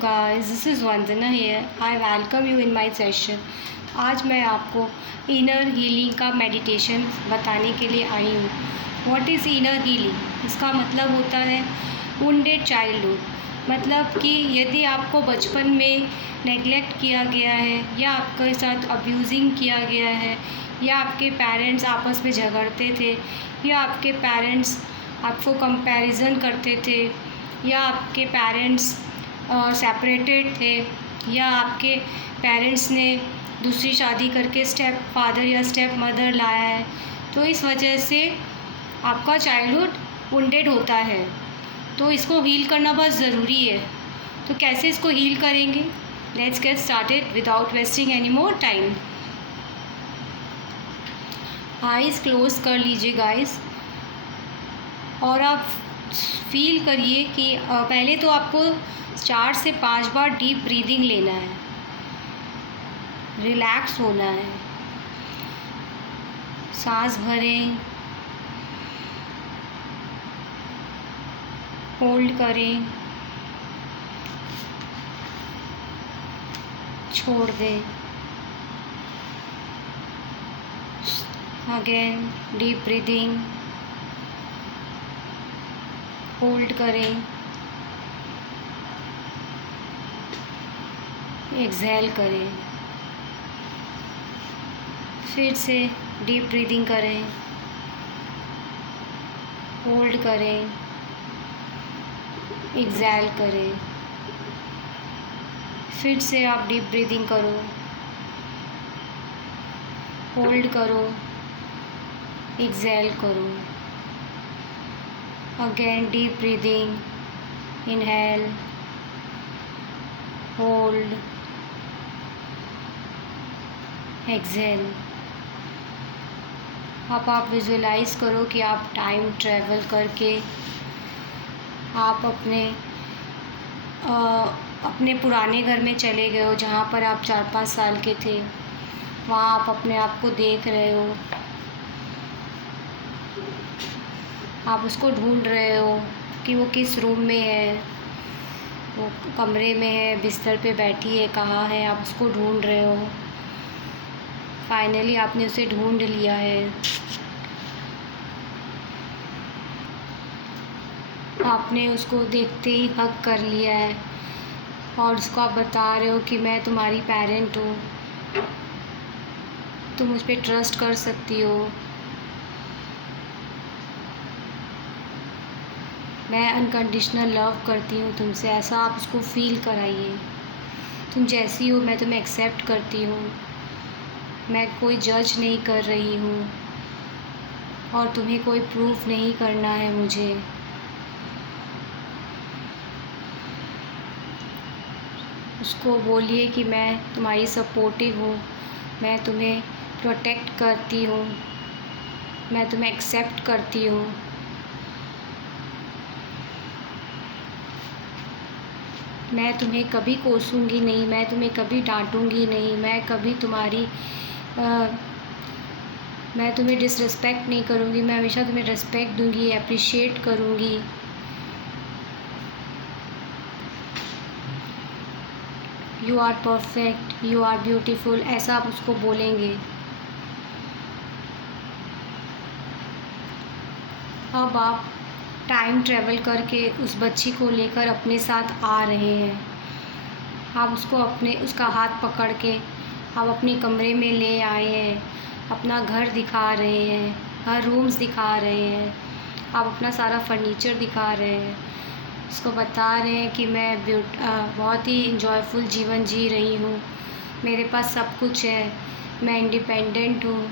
guys, this is Vandana here. I welcome you in my session. आज मैं आपको inner healing का meditation बताने के लिए आई हूँ. What is inner healing? इसका मतलब होता है वुंडेड चाइल्डहुड. मतलब कि यदि आपको बचपन में नेगलेक्ट किया गया है या आपके साथ अब्यूज़िंग किया गया है या आपके पेरेंट्स आपस में झगड़ते थे या आपके पेरेंट्स आपको कंपैरिजन करते थे या आपके पेरेंट्स सेपरेटेड थे या आपके पेरेंट्स ने दूसरी शादी करके स्टेप फादर या स्टेप मदर लाया है, तो इस वजह से आपका चाइल्डहुड वुंडेड होता है. तो इसको हील करना बहुत ज़रूरी है. तो कैसे इसको हील करेंगे? Let's get started without wasting any more time. Eyes close कर लीजिए गाइस और आप फील करिए कि पहले तो आपको 4 से 5 बार डीप ब्रीदिंग लेना है. रिलैक्स होना है. सांस भरें, होल्ड करें, छोड़ दें. अगेन डीप ब्रीदिंग, होल्ड करें, एक्सहेल करें. फिर से डीप ब्रीदिंग करें, होल्ड करें, एक्सहेल करें. फिर से आप डीप ब्रीदिंग करो, होल्ड करो, एक्सहेल करो. Again deep breathing, inhale, hold, exhale. अब आप विजुअलाइज करो कि आप टाइम ट्रैवल करके आप अपने पुराने घर में चले गए हो जहाँ पर आप 4-5 साल के थे. वहाँ आप अपने आप को देख रहे हो, आप उसको ढूंढ रहे हो कि वो किस रूम में है, वो कमरे में है, बिस्तर पे बैठी है, कहाँ है. आप उसको ढूंढ रहे हो. फाइनली आपने उसे ढूंढ लिया है. आपने उसको देखते ही हग कर लिया है और उसको आप बता रहे हो कि मैं तुम्हारी पेरेंट हूँ, तुम मुझ पर ट्रस्ट कर सकती हो, मैं अनकंडीशनल लव करती हूँ तुमसे. ऐसा आप उसको फ़ील कराइए. तुम जैसी हो मैं तुम्हें एक्सेप्ट करती हूँ, मैं कोई जज नहीं कर रही हूँ और तुम्हें कोई प्रूफ नहीं करना है मुझे. उसको बोलिए कि मैं तुम्हारी सपोर्टिव हूँ, मैं तुम्हें प्रोटेक्ट करती हूँ, मैं तुम्हें एक्सेप्ट करती हूँ. मैं तुम्हें कभी कोसूंगी नहीं, मैं तुम्हें कभी डांटूंगी नहीं, मैं तुम्हें डिसरिस्पेक्ट नहीं करूँगी, मैं हमेशा तुम्हें रिस्पेक्ट दूँगी, अप्रिशिएट करूँगी. You are perfect, you are beautiful, ऐसा आप उसको बोलेंगे. अब आप टाइम ट्रैवल करके उस बच्ची को लेकर अपने साथ आ रहे हैं. आप उसका हाथ पकड़ के आप अपने कमरे में ले आए हैं. अपना घर दिखा रहे हैं, हर रूम्स दिखा रहे हैं, आप अपना सारा फर्नीचर दिखा रहे हैं. उसको बता रहे हैं कि मैं बहुत ही इंजॉयफुल जीवन जी रही हूँ, मेरे पास सब कुछ है, मैं इंडिपेंडेंट हूँ,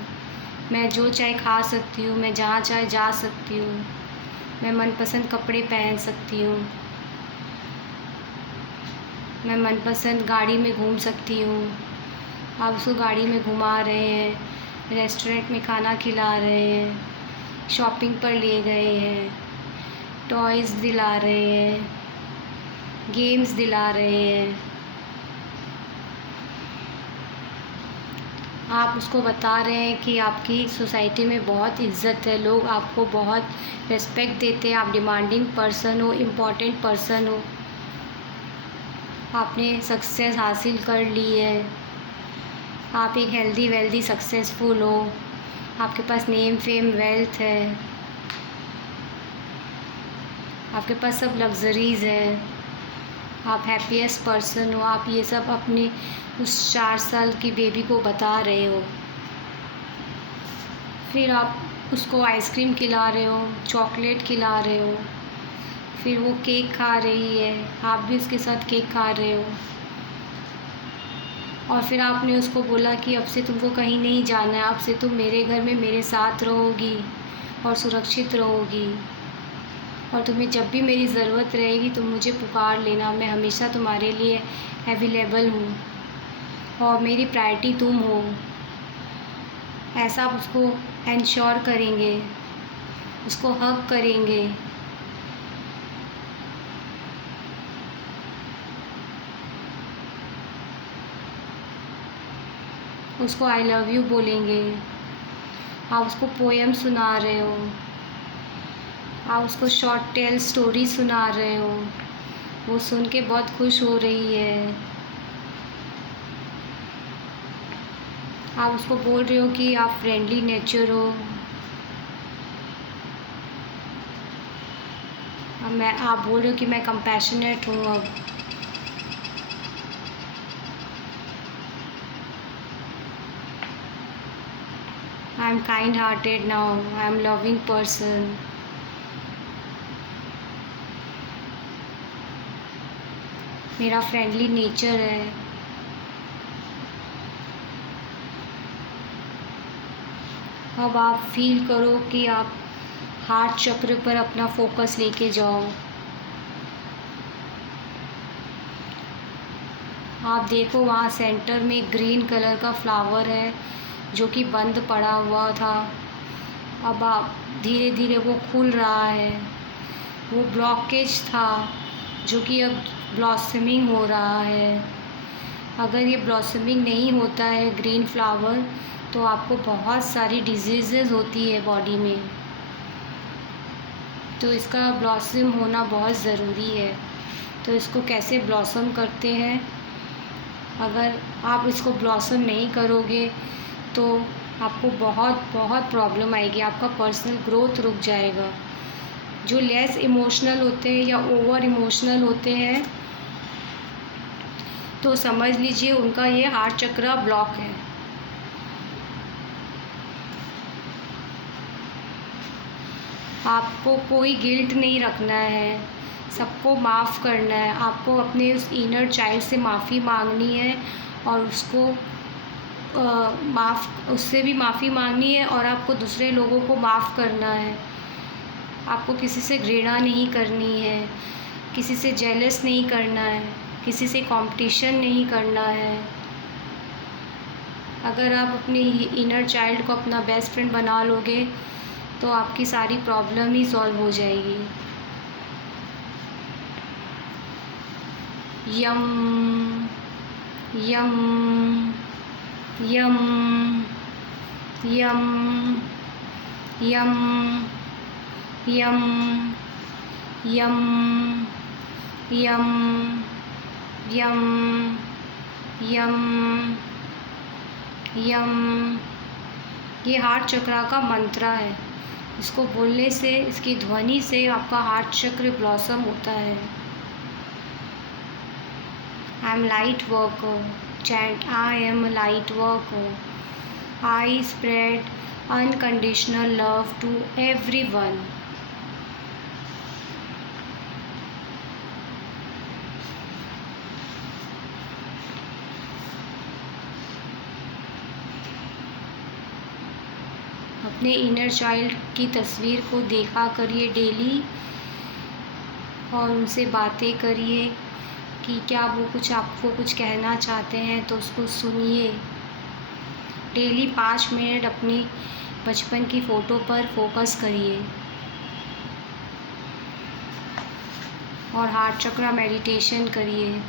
मैं जो चाहे खा सकती हूँ, मैं जहाँ चाहे जा सकती हूँ, मैं मनपसंद कपड़े पहन सकती हूँ, मैं मनपसंद गाड़ी में घूम सकती हूँ. आप उसको गाड़ी में घुमा रहे हैं, रेस्टोरेंट में खाना खिला रहे हैं, शॉपिंग पर ले गए हैं, टॉयज़ दिला रहे हैं, गेम्स दिला रहे हैं. आप उसको बता रहे हैं कि आपकी सोसाइटी में बहुत इज़्ज़त है, लोग आपको बहुत रिस्पेक्ट देते हैं, आप डिमांडिंग पर्सन हो, इम्पॉर्टेंट पर्सन हो. आपने सक्सेस हासिल कर ली है, आप एक हेल्दी वेल्दी सक्सेसफुल हो, आपके पास नेम फेम वेल्थ है, आपके पास सब लग्जरीज़ है, आप हैप्पीएस्ट पर्सन हो। आप ये सब अपने उस 4 साल की बेबी को बता रहे हो। फिर आप उसको आइसक्रीम खिला रहे हो, चॉकलेट खिला रहे हो, फिर वो केक खा रही है, आप भी उसके साथ केक खा रहे हो। और फिर आपने उसको बोला कि अब से तुमको कहीं नहीं जाना है, अब से तुम मेरे घर में मेरे साथ रहोगी और सुरक्षित रहोगी, और तुम्हें जब भी मेरी ज़रूरत रहेगी तुम मुझे पुकार लेना, मैं हमेशा तुम्हारे लिए अवेलेबल हूँ और मेरी प्रायोरिटी तुम हो। ऐसा आप उसको एंश्योर करेंगे, उसको हग करेंगे, उसको आई लव यू बोलेंगे, आप उसको पोएम सुना रहे हो, आप उसको शॉर्ट टेल स्टोरी सुना रहे हो, वो सुन के बहुत खुश हो रही है। आप उसको बोल रहे हो कि आप फ्रेंडली नेचर हो। आप बोल रहे हो कि मैं कंपैशनेट हूँ। अब I am kind hearted now, I am loving person. मेरा फ्रेंडली नेचर है। अब आप फील करो कि आप हार्ट चक्र पर अपना फोकस लेके जाओ। आप देखो वहाँ सेंटर में ग्रीन कलर का फ्लावर है जो कि बंद पड़ा हुआ था। अब आप धीरे धीरे वो खुल रहा है। वो ब्लॉकेज था जो कि अब ब्लॉसमिंग हो रहा है। अगर ये ब्लॉसमिंग नहीं होता है ग्रीन फ्लावर तो आपको बहुत सारी डिजीज़ेज़ होती है बॉडी में, तो इसका ब्लॉसम होना बहुत ज़रूरी है। तो इसको कैसे ब्लॉसम करते हैं, अगर आप इसको ब्लॉसम नहीं करोगे तो आपको बहुत बहुत प्रॉब्लम आएगी, आपका पर्सनल ग्रोथ रुक जाएगा। जो लेस इमोशनल होते हैं या ओवर इमोशनल होते हैं तो समझ लीजिए उनका ये हार्ट चक्र ब्लॉक है। आपको कोई गिल्ट नहीं रखना है, सबको माफ़ करना है। आपको अपने उस इनर चाइल्ड से माफ़ी मांगनी है और उसको उससे भी माफ़ी मांगनी है और आपको दूसरे लोगों को माफ़ करना है। आपको किसी से घृणा नहीं करनी है, किसी से जेलस नहीं करना है, किसी से कंपटीशन नहीं करना है। अगर आप अपने इनर चाइल्ड को अपना बेस्ट फ्रेंड बना लोगे तो आपकी सारी प्रॉब्लम ही सॉल्व हो जाएगी। यम यम यम यम यम यम यम यम यम यम यम। ये हार्ट चक्र का मंत्र है। इसको बोलने से, इसकी ध्वनि से आपका हार्ट चक्र ब्लॉसम होता है। I am light worker, chant I am a light worker, I spread unconditional love to everyone. अपने इनर चाइल्ड की तस्वीर को देखा करिए डेली और उनसे बातें करिए कि क्या वो कुछ आपको कुछ कहना चाहते हैं तो उसको सुनिए। डेली 5 मिनट अपनी बचपन की फ़ोटो पर फोकस करिए और हार्ट चक्र मेडिटेशन करिए।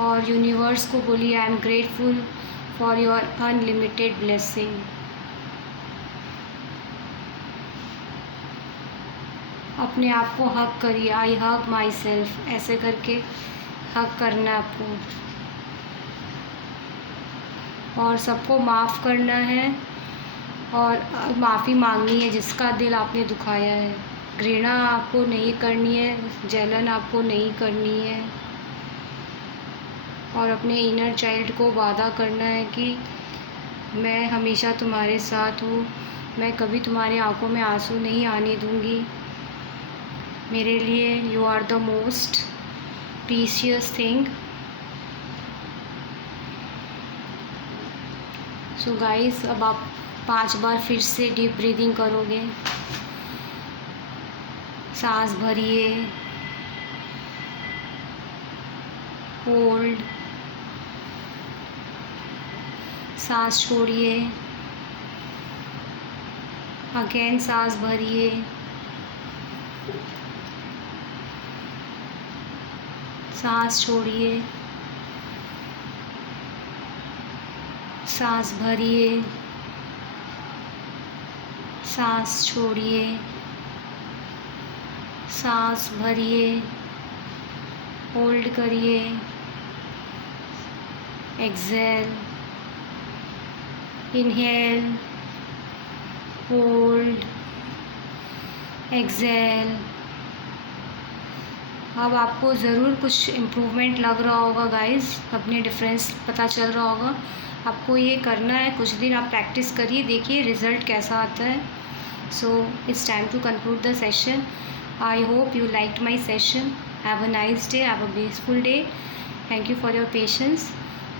और यूनिवर्स को बोलिए I am grateful for your unlimited blessing. अपने आप को हग करिए, आई हग माई सेल्फ, ऐसे करके हग करना है आपको। और सबको माफ़ करना है और माफ़ी मांगनी है जिसका दिल आपने दुखाया है। घृणा आपको नहीं करनी है, जलन आपको नहीं करनी है। और अपने इनर चाइल्ड को वादा करना है कि मैं हमेशा तुम्हारे साथ हूँ, मैं कभी तुम्हारी आंखों में आंसू नहीं आने दूँगी। मेरे लिए you are the most precious thing. So guys, अब आप 5 बार फिर से डीप ब्रीदिंग करोगे। सांस भरिए, होल्ड, सांस छोड़िए, अगेन सांस भरिए, सांस छोड़िए, सांस भरिए, सांस छोड़िए, सांस भरिए, होल्ड करिए, एक्सेल, इनहेल, होल्ड, एक्सेल। अब आपको ज़रूर कुछ इम्प्रूवमेंट लग रहा होगा गाइस, अपने डिफरेंस पता चल रहा होगा। आपको ये करना है, कुछ दिन आप प्रैक्टिस करिए, देखिए रिज़ल्ट कैसा आता है। So it's time to conclude the session. I hope you liked my session. Have a nice day, have a beautiful day. Thank you for your patience.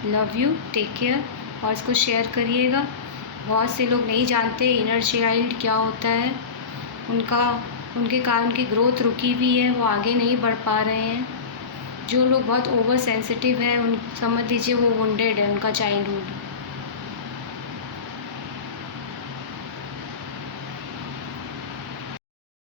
Love you, take care. और इसको share करिएगा। बहुत से लोग नहीं जानते inner child क्या होता है, उनके कारण उनकी ग्रोथ रुकी हुई है, वो आगे नहीं बढ़ पा रहे हैं। जो लोग बहुत ओवर सेंसिटिव हैं, उन समझ लीजिए वो वुंडेड है, उनका चाइल्डहुड।